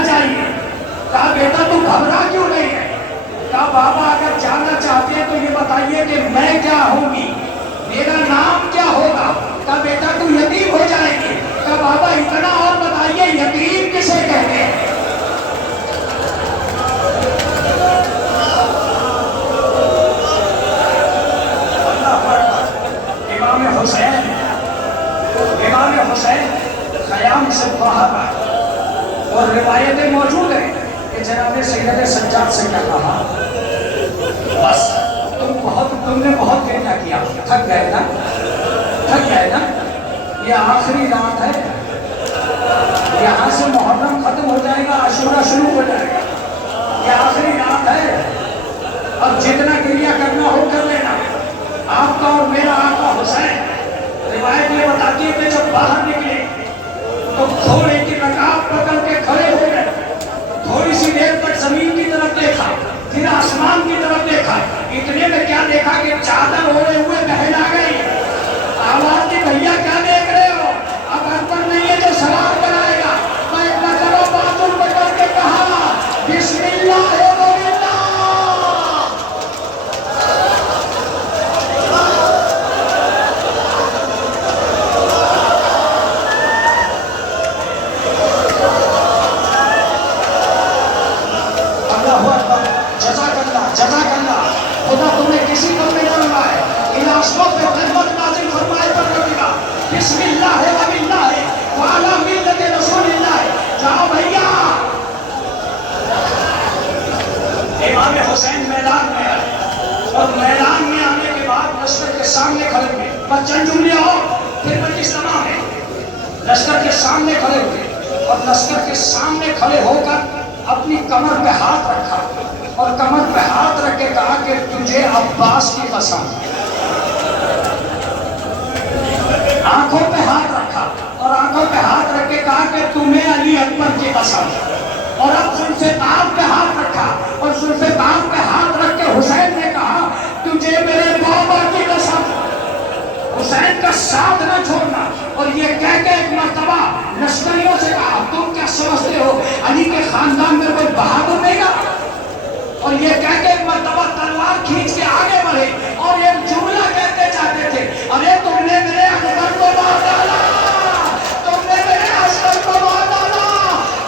نہ جائیے۔ کہا بیٹا تو گھبرا کیوں نہیں ہے؟ کہا بابا اگر جانا چاہتے ہیں تو یہ بتائیے کہ میں کیا ہوں گی، میرا نام کیا ہوگا؟ کہا بیٹا تو یتیم ہو جائے گی۔ کہا بابا اتنا اور بتائیے یتیم کسے کہتے ہیں؟ امام حسین خیام سے باہر آئے اور روایتیں موجود ہیں کہ جناب سید سجاد سے کیا کہا، بس تم نے بہت گریہ کیا، تھک گئے نا، یہ آخری رات ہے، یہاں سے محرم ختم ہو جائے گا، عاشورہ شروع ہو جائے گا، یہ آخری رات ہے، اب جتنا گریہ کرنا ہو کر لینا۔ آپ کا اور میرا آقا حسین، روایت یہ بتاتی ہے کہ جب باہر نکلے تو گھوڑے کی رکاب پکڑ کے کھڑے ہو گئے، تھوڑی سی دیر تک زمین کی طرف دیکھا، پھر آسمان کی طرف دیکھا، اتنے میں کیا دیکھا کہ چادر اوڑھے ہوئے بہن آ گئی۔ آواز دی بھیا کیا دیکھ رہے ہو؟ اب اکبر نہیں ہے جو سوال کرائے گا۔ میں ایک مرتبہ بازو پکڑ کے کہا بسم اللہ جزاک اللہ، خدا تمہیں کسی پر میں نہ رلائے، ان عاشقوں پہ رحمت نازل فرمائے پروردگار۔ بسم اللہ وباللہ وعلی ملت رسول اللہ۔ جاؤ بھیا۔ امام حسین میدان میں آئے اور میدان میں آنے کے بعد لشکر کے سامنے کھڑے ہوئے، بس چند جملے ہو پھر مجلس تمام ہے۔ لشکر کے سامنے کھڑے ہوئے اور لشکر کے سامنے کھڑے ہو کر اپنی کمر پہ ہاتھ رکھا اور کمر پہ ہاتھ رکھ کے کہا کہ تجھے عباس کی قسم، آنکھوں پہ ہاتھ رکھا اور آنکھوں پہ ہاتھ رکھ کے کہا کہ تمہیں علی اکبر کی قسم، اور اب ذوالفقار پہ ہاتھ رکھا اور ذوالفقار پہ ہاتھ رکھ کے حسین نے کہا تجھے میرے بابا کی قسم، حسین کا ساتھ نہ چھوڑنا۔ اور یہ کہہ کے ایک مرتبہ لشکریوں سے کہا تم کیا سمجھتے ہو علی کے خاندان میں کوئی بہادر نہیں گا؟ اور یہ کہہ کے ایک مرتبہ تلوار کھینچ کے آگے بڑھے اور ایک جملہ کہتے جاتے تھے، ارے تم نے میرے اکبر کو مار ڈالا، تم نے میرے عسکر کو مار ڈالا،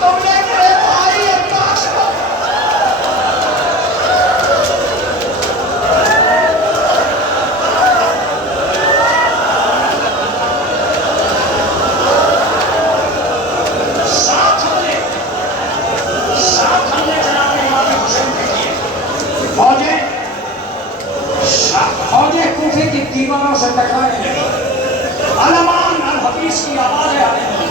تم نے میرے بھائی عباس کو۔ فوجیں کوفے کی دیواروں سے ٹکرانے لگی، علمان الحفیظ کی آوازیں آنے لگی۔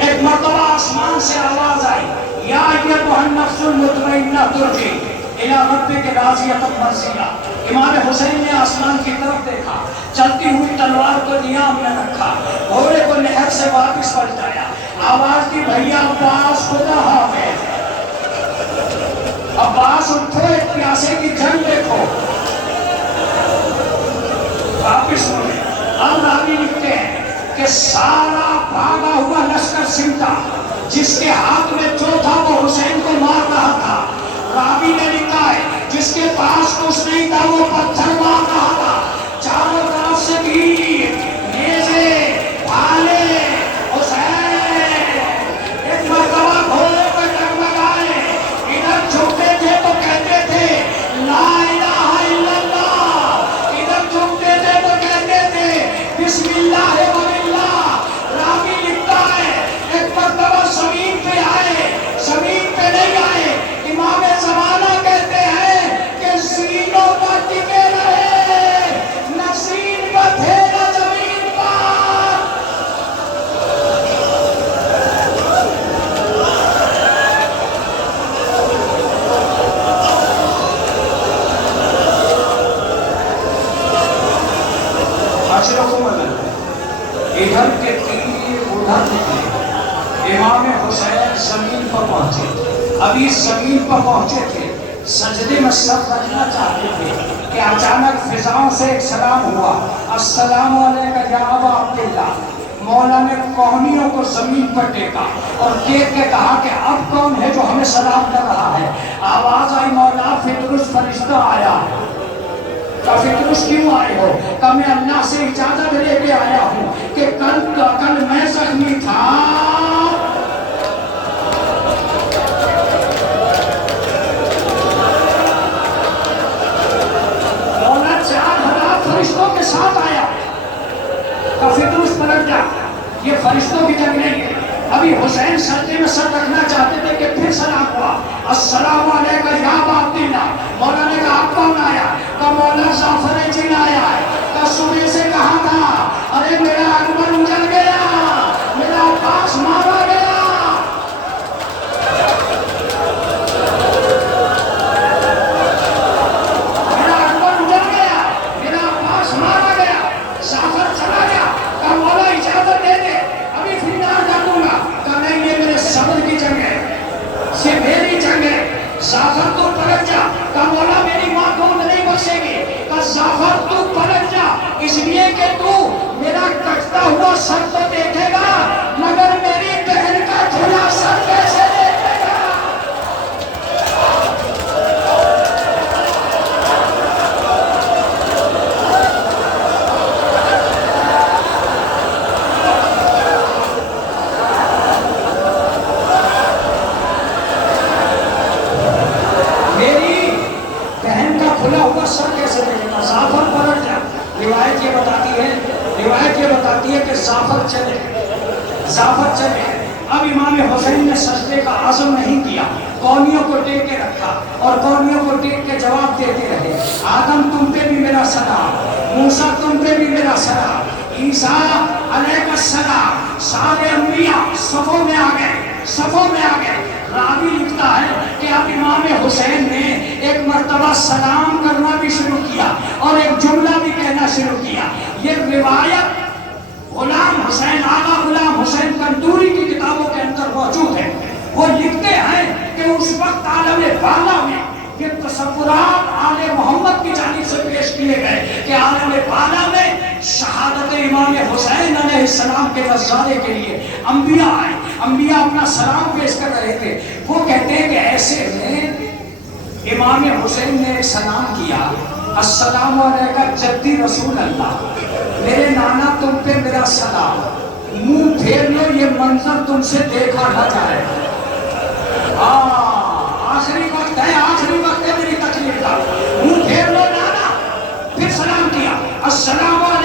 ایک مرتبہ آسمان سے آواز آئی یا ایتھا النفس المطمئنہ ترجعی الی ربک راضیۃ مرضیہ۔ امام حسین نے آسمان کی طرف دیکھا، چلتی ہوئی تلوار کو نیام میں رکھا، گھوڑے کو نہر سے واپس پلٹایا، آواز دی بھیا عباس خدا حافظ، عباس اٹھو ایک پیاسے کی جنگ دیکھو، واپس ہوئے۔ اب راوی لکھتے ہیں کہ سارا بھاگا ہوا لشکر سمٹا، جس کے ہاتھ میں جو تھا وہ حسین کو مار رہا تھا۔ راوی نے لکھا ہے جس کے پاس کچھ نہیں تھا وہ پتھر مار رہا تھا، چاروں طرف سے تیر، نیزے، بھالے، حسین ایک مرتبہ گھوڑے پہ ڈگمگائے، ادھر جھکتے تھے تو کہتے تھے لا الہ الا اللہ، ادھر جھکتے تھے تو کہتے تھے بسم اللہ وباللہ۔ راوی لکھتا ہے ایک مرتبہ زمین پہ آئے، زمین پہ نہیں آئے، امام زمانہ کہتے ہیں کہ زینوں پر ٹکے رہے، نہ زین پر تھے نہ زمین پر۔ اشرف مدد ادھر کے تیر ادھر نکلے، امام حسین زمین پر پہنچے، ابھی زمین پر پہنچے تھے، سجدے میں سر رکھنا چاہتے تھے کہ اچانک فضاؤں سے ایک سلام ہوا، السلام علیکم یا ابا عبداللہ، مولا نے کونیوں کو زمین پر ٹیکا اور دیکھ کے کہا کہ اب کون ہے جو ہمیں سلام کر رہا ہے؟ آواز آئی مولا فطرس فرشتہ آیا ہے۔ کہ فطرس کیوں آئے ہو؟ کہ میں اللہ سے اجازت لے کے آیا ہوں کہ کل میں زخمی تھا، مولا 4000 فرشتوں کے ساتھ آیا کہ فطرس پلٹ جا، یہ فرشتوں کی جنگ نہیں ہے۔ ابھی حسین سجدے میں سر رکھنا چاہتے تھے کہ پھر سلام ہوا، السلام علیکم یا ابا عبداللہ۔ مولا نے کہا آپ کون آیا؟ کہ مولا جعفر جن آیا ہے۔ کہ صبح سے کہا تھا ارے میرا اکبر اجڑ گیا، میرا عباس مارا گیا، میرا اکبر اجڑ گیا، میرا عباس مارا گیا، جعفر چلا گیا۔ کہ مولا اجازت دے دے ابھی فردار کر دوں گا۔ کہ نہیں، یہ میرے صبر کی جنگ ہے، یہ میری جنگ ہے، جعفر تو پلٹ جا۔ کہ مولا میری ماں دودھ نہیں بخشے گی۔ کہ جعفر تو پلٹ جا، اس لیے کہ تو میرا کٹتا ہوا سر تو دیکھے گا مگر میری بہن کا کھلا سر کیسے دیکھے گا؟ میری بہن کا کھلا ہوا سر کیسے دیکھے گا؟ جعفر پلٹ جا۔ روایت یہ بتاتی ہے کہ جعفر چلے۔ اب امام حسین نے سجدے کا عزم نہیں کیا، کونیوں کو ٹیک کے رکھا اور کونیوں کو ٹیک کے جواب دیتے رہے۔ آدم تم پہ بھی میرا سلام، موسیٰ تم پہ بھی میرا سلام، عیسیٰ علیہ السلام، سارے انبیاء صفوں میں آ گئے۔ راوی لکھتا ہے کہ اب امام حسین نے ایک مرتبہ سلام کرنا بھی شروع کیا اور ایک جملہ بھی کہنا شروع کیا۔ یہ روایت غلام حسین، آغا غلام حسین کنٹوری کی کتابوں کے اندر موجود ہے۔ وہ لکھتے ہیں کہ اس وقت عالم بالا میں یہ تصورات آل محمد کی جانب سے پیش کیے گئے کہ عالم بالا میں شہادت امام حسین علیہ السلام کے نظارے کے لیے انبیاء آئے، انبیاء اپنا سلام پیش کر رہے تھے۔ وہ کہتے ہیں کہ ایسے میں امام حسین نے ایک سلام کیا، السلام علیکم جدی رسول اللہ، میرے نانا تم پہ میرا سلام، منہ پھیر لو یہ منظر تم سے دیکھا نہ جائے۔ آخری وقت ہے میری تکلیف کا، منہ پھیر لو نانا۔ پھر سلام کیا، السلام علیکم